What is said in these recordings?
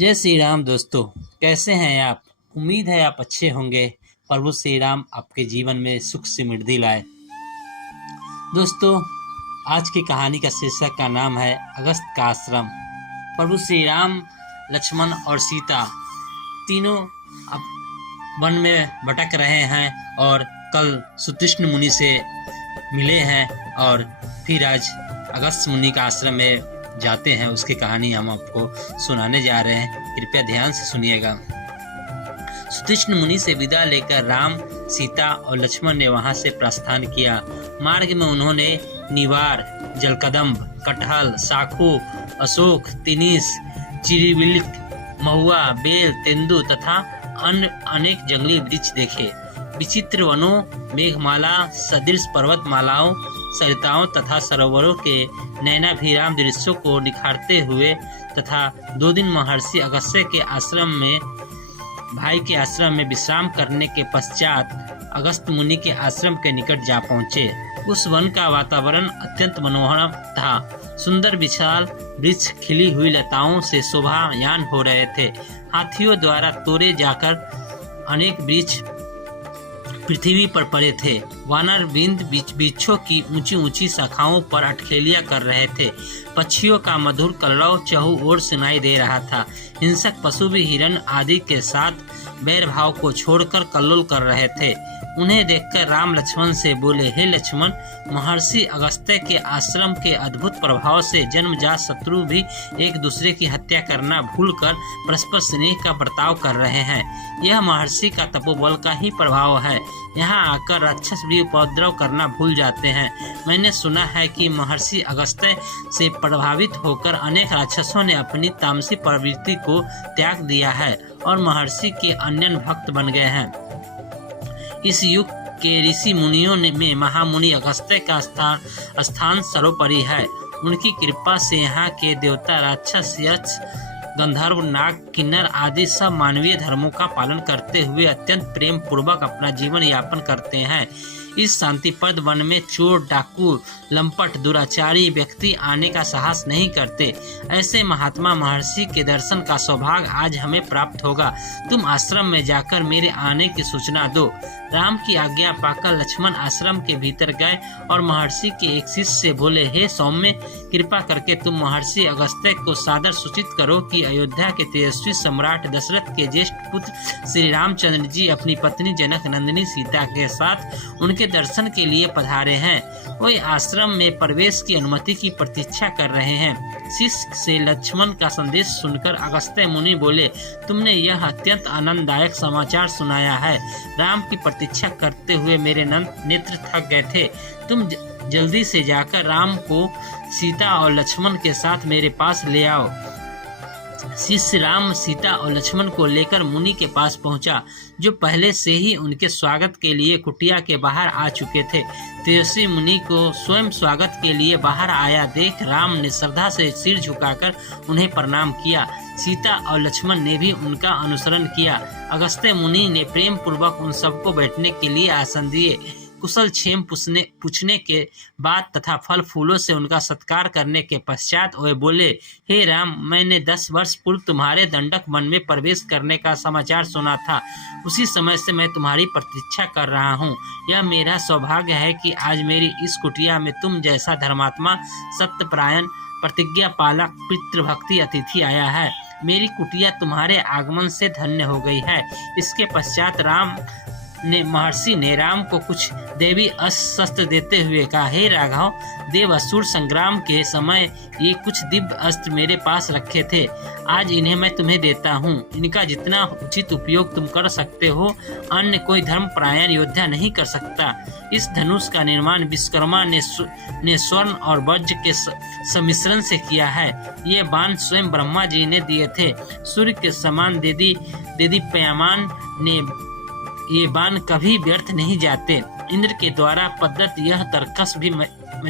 जय श्री राम दोस्तों। कैसे हैं आप? उम्मीद है आप अच्छे होंगे। प्रभु श्री राम आपके जीवन में सुख समृद्धि लाए। दोस्तों, आज की कहानी का शीर्षक का नाम है अगस्त का आश्रम। प्रभु श्री राम, लक्ष्मण और सीता तीनों अब वन में भटक रहे हैं और कल सुतीक्ष्ण मुनि से मिले हैं और फिर आज अगस्त मुनि का आश्रम में जाते हैं। उसकी कहानी हम आपको सुनाने जा रहे हैं, कृपया ध्यान से सुनिएगा। सुतीक्ष्ण मुनि से विदा लेकर राम, सीता और लक्ष्मण ने वहां से प्रस्थान किया। मार्ग में उन्होंने निवार, जलकदम्ब, कटहल, साखू, अशोक, तिनिस, चिरिविल्क, महुआ, बेल, तेंदु तथा अन्य अनेक जंगली वृक्ष देखे। विचित्र वनों, मेघमाला सदृश पर्वतमालाओं, सरिताओं तथा सरोवरों के नयनाभिराम दृश्यों को निखारते हुए तथा 2 दिन महर्षि अगस्त्य के आश्रम में भाई के आश्रम में विश्राम करने के पश्चात अगस्त मुनि के आश्रम के निकट जा पहुँचे। उस वन का वातावरण अत्यंत मनोहर था। सुंदर विशाल वृक्ष खिली हुई लताओं से शोभायमान हो रहे थे। हाथियों द्वारा तोड़े जाकर अनेक वृक्ष पृथ्वी पर पड़े थे। वानर बिंद वृक्षों की ऊंची ऊंची शाखाओं पर अठखेलियां कर रहे थे। पक्षियों का मधुर कलरव चहु ओर सुनाई दे रहा था। हिंसक पशु भी हिरण आदि के साथ बैर भाव को छोड़कर कल्लोल कर रहे थे। उन्हें देखकर राम लक्ष्मण से बोले, हे लक्ष्मण, महर्षि अगस्त्य के आश्रम के अद्भुत प्रभाव से जन्मजात शत्रु भी एक दूसरे की हत्या करना भूलकर परस्पर स्नेह का बर्ताव कर रहे हैं। यह महर्षि का तपोबल का ही प्रभाव है। यहाँ आकर राक्षस भी उपद्रव करना भूल जाते हैं। मैंने सुना है कि महर्षि अगस्त्य से प्रभावित होकर अनेक राक्षसों ने अपनी तामसी प्रवृत्ति को त्याग दिया है और महर्षि के अन्य भक्त बन गए हैं। इस युग के ऋषि मुनियों में महामुनि अगस्त्य का स्थान सर्वोपरि है। उनकी कृपा से यहाँ के देवता, राक्षस, यक्ष, गंधर्व, नाग, किन्नर आदि सब मानवीय धर्मों का पालन करते हुए अत्यंत प्रेम पूर्वक अपना जीवन यापन करते हैं। इस शांतिप्रद वन में चोर, डाकू, लंपट, दुराचारी व्यक्ति आने का साहस नहीं करते। ऐसे महात्मा महर्षि के दर्शन का सौभाग्य आज हमें प्राप्त होगा। तुम आश्रम में जाकर मेरे आने की सूचना दो। राम की आज्ञा पाकर लक्ष्मण आश्रम के भीतर गए और महर्षि के एक शिष्य से बोले, हे सौम्य, कृपा करके तुम महर्षि अगस्त्य को सादर सूचित करो कि अयोध्या के तेजस्वी सम्राट दशरथ के ज्येष्ठ पुत्र श्री रामचंद्र जी अपनी पत्नी जनक नंदिनी सीता के साथ उनके दर्शन के लिए पधारे हैं। वे आश्रम में प्रवेश की अनुमति की प्रतीक्षा कर रहे हैं। शिष्य से लक्ष्मण का संदेश सुनकर अगस्त्य मुनि बोले, तुमने यह अत्यंत आनंददायक समाचार सुनाया है। राम की प्रतीक्षा करते हुए मेरे नेत्र थक गए थे। तुम जल्दी से जाकर राम को सीता और लक्ष्मण के साथ मेरे पास ले आओ। शिष्य राम, सीता और लक्ष्मण को लेकर मुनि के पास पहुंचा, जो पहले से ही उनके स्वागत के लिए कुटिया के बाहर आ चुके थे। तेजस्वी मुनि को स्वयं स्वागत के लिए बाहर आया देख राम ने श्रद्धा से सिर झुकाकर उन्हें प्रणाम किया। सीता और लक्ष्मण ने भी उनका अनुसरण किया। अगस्त्य मुनि ने प्रेम पूर्वक उन सबको बैठने के लिए आसन दिए। कुशल क्षेम पूछने के बाद तथा फल फूलों से उनका सत्कार करने के पश्चात वे बोले, हे राम, मैंने 10 वर्ष पूर्व तुम्हारे दंडक वन में प्रवेश करने का समाचार सुना था। उसी समय से मैं तुम्हारी प्रतीक्षा कर रहा हूँ। यह मेरा सौभाग्य है कि आज मेरी इस कुटिया में तुम जैसा धर्मात्मा, सत्यपरायण, प्रतिज्ञा पालक, पितृभक्ति अतिथि आया है। मेरी कुटिया तुम्हारे आगमन से धन्य हो गई है। इसके पश्चात महर्षि ने राम को कुछ देवी अस्त्र देते हुए कहा, हे राघव, देव असुर संग्राम के समय ये कुछ दिव्य अस्त्र मेरे पास रखे थे। आज इन्हें मैं तुम्हें देता हूँ। इनका जितना उचित उपयोग तुम कर सकते हो, अन्य कोई धर्मपरायण योद्धा नहीं कर सकता। इस धनुष का निर्माण विश्वकर्मा ने स्वर्ण और वज्र के सम्मिश्रण से किया है। ये बाण स्वयं ब्रह्मा जी ने दिए थे। सूर्य के समान देदीप्यमान ने ये बाण कभी व्यर्थ नहीं जाते। इंद्र के द्वारा प्रदत्त यह तरकस भी मैं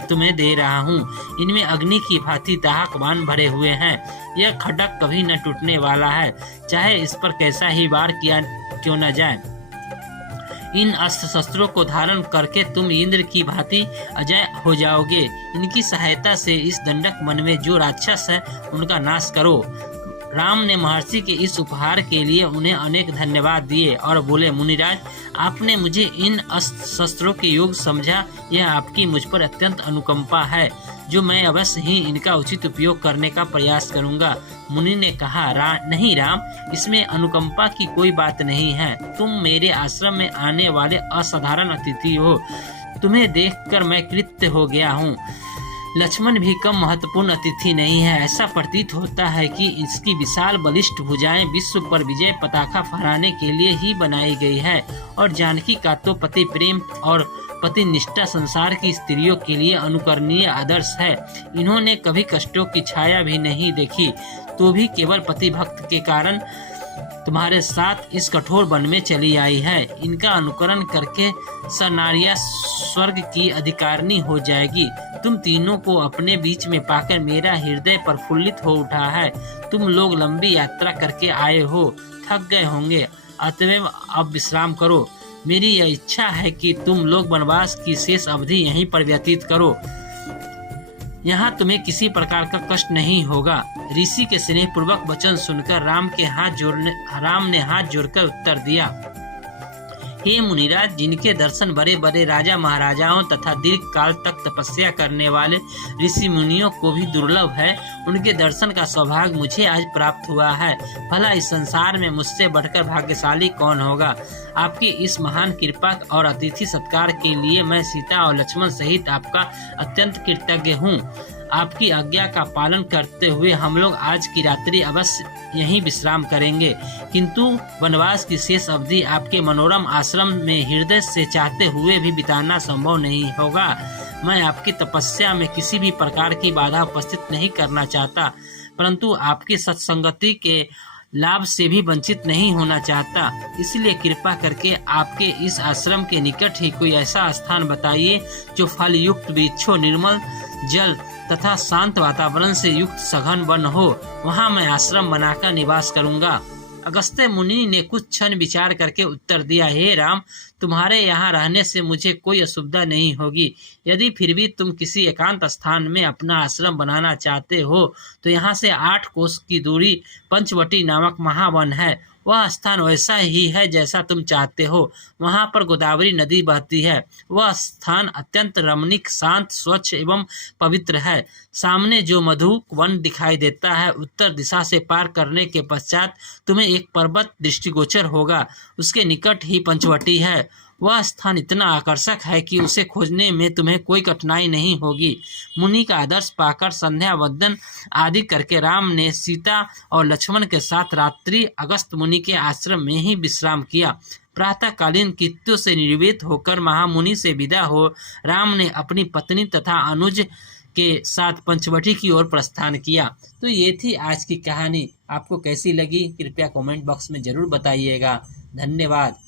तुम्हें दे रहा हूँ। इनमें अग्नि की भांति दाहक बाण भरे हुए हैं। यह खड्ग कभी न टूटने वाला है, चाहे इस पर कैसा ही वार किया क्यों न जाए। इन अस्त्र शस्त्रों को धारण करके तुम इंद्र की भांति अजय हो जाओगे। इनकी सहायता से इस दंडक वन में जो राक्षस है उनका नाश करो। राम ने महर्षि के इस उपहार के लिए उन्हें अनेक धन्यवाद दिए और बोले, मुनिराज, आपने मुझे इन अस्त्र शस्त्रों के योग्य समझा। यह आपकी मुझ पर अत्यंत अनुकंपा है, जो मैं अवश्य ही इनका उचित उपयोग करने का प्रयास करूंगा। मुनि ने कहा, नहीं राम, इसमें अनुकंपा की कोई बात नहीं है। तुम मेरे आश्रम में आने वाले असाधारण अतिथि हो। तुम्हें देखकर मैं कृत्य हो गया हूँ। लक्ष्मण भी कम महत्वपूर्ण अतिथि नहीं है। ऐसा प्रतीत होता है कि इसकी विशाल बलिष्ठ भुजाएं विश्व पर विजय पताका फहराने के लिए ही बनाई गई है, और जानकी का तो पति प्रेम और पति निष्ठा संसार की स्त्रियों के लिए अनुकरणीय आदर्श है। इन्होंने कभी कष्टों की छाया भी नहीं देखी, तो भी केवल पति भक्त के कारण तुम्हारे साथ इस कठोर वन में चली आई है। इनका अनुकरण करके सनारिया स्वर्ग की अधिकारिणी हो जाएगी। तुम तीनों को अपने बीच में पाकर मेरा हृदय प्रफुल्लित हो उठा है। तुम लोग लंबी यात्रा करके आए हो, थक गए होंगे, अतएव अब विश्राम करो। मेरी यह इच्छा है कि तुम लोग वनवास की शेष अवधि यहीं पर व्यतीत करो। यहाँ तुम्हें किसी प्रकार का कष्ट नहीं होगा। ऋषि के स्नेह पूर्वक वचन सुनकर राम ने हाथ जोड़कर उत्तर दिया, हे मुनिराज, जिनके दर्शन बड़े बड़े राजा महाराजाओं तथा दीर्घ काल तक तपस्या करने वाले ऋषि मुनियों को भी दुर्लभ है, उनके दर्शन का सौभाग्य मुझे आज प्राप्त हुआ है। भला इस संसार में मुझसे बढ़कर भाग्यशाली कौन होगा। आपकी इस महान कृपा और अतिथि सत्कार के लिए मैं सीता और लक्ष्मण सहित आपका अत्यंत कृतज्ञ हूँ। आपकी आज्ञा का पालन करते हुए हम लोग आज की रात्रि अवश्य यहीं विश्राम करेंगे, किंतु वनवास की शेष अवधि आपके मनोरम आश्रम में हृदय से चाहते हुए भी बिताना संभव नहीं होगा। मैं आपकी तपस्या में किसी भी प्रकार की बाधा उपस्थित नहीं करना चाहता, परंतु आपकी सत्संगति के लाभ से भी वंचित नहीं होना चाहता। इसलिए कृपा करके आपके इस आश्रम के निकट ही कोई ऐसा स्थान बताइए जो फल युक्त वृक्षों, निर्मल जल तथा शांत वातावरण से युक्त सघन वन हो। वहाँ मैं आश्रम बनाकर निवास करूँगा। अगस्त्य मुनि ने कुछ क्षण विचार करके उत्तर दिया, हे राम, तुम्हारे यहाँ रहने से मुझे कोई असुविधा नहीं होगी। यदि फिर भी तुम किसी एकांत स्थान में अपना आश्रम बनाना चाहते हो तो यहाँ से 8 कोस की दूरी पंचवटी नामक महावन है। वह स्थान वैसा ही है जैसा तुम चाहते हो। वहाँ पर गोदावरी नदी बहती है। वह स्थान अत्यंत रमणीक, शांत, स्वच्छ एवं पवित्र है। सामने जो मधुक वन दिखाई देता है, उत्तर दिशा से पार करने के पश्चात तुम्हें एक पर्वत दृष्टिगोचर होगा। उसके निकट ही पंचवटी है। वह स्थान इतना आकर्षक है कि उसे खोजने में तुम्हें कोई कठिनाई नहीं होगी। मुनि का आदर्श पाकर संध्या वंदन आदि करके राम ने सीता और लक्ष्मण के साथ रात्रि अगस्त मुनि के आश्रम में ही विश्राम किया। प्रातःकालीन कृत्यों से निर्वृत्त होकर महामुनि से विदा हो राम ने अपनी पत्नी तथा अनुज के साथ पंचवटी की ओर प्रस्थान किया। तो ये थी आज की कहानी। आपको कैसी लगी कृपया कमेंट बॉक्स में जरूर बताइएगा। धन्यवाद।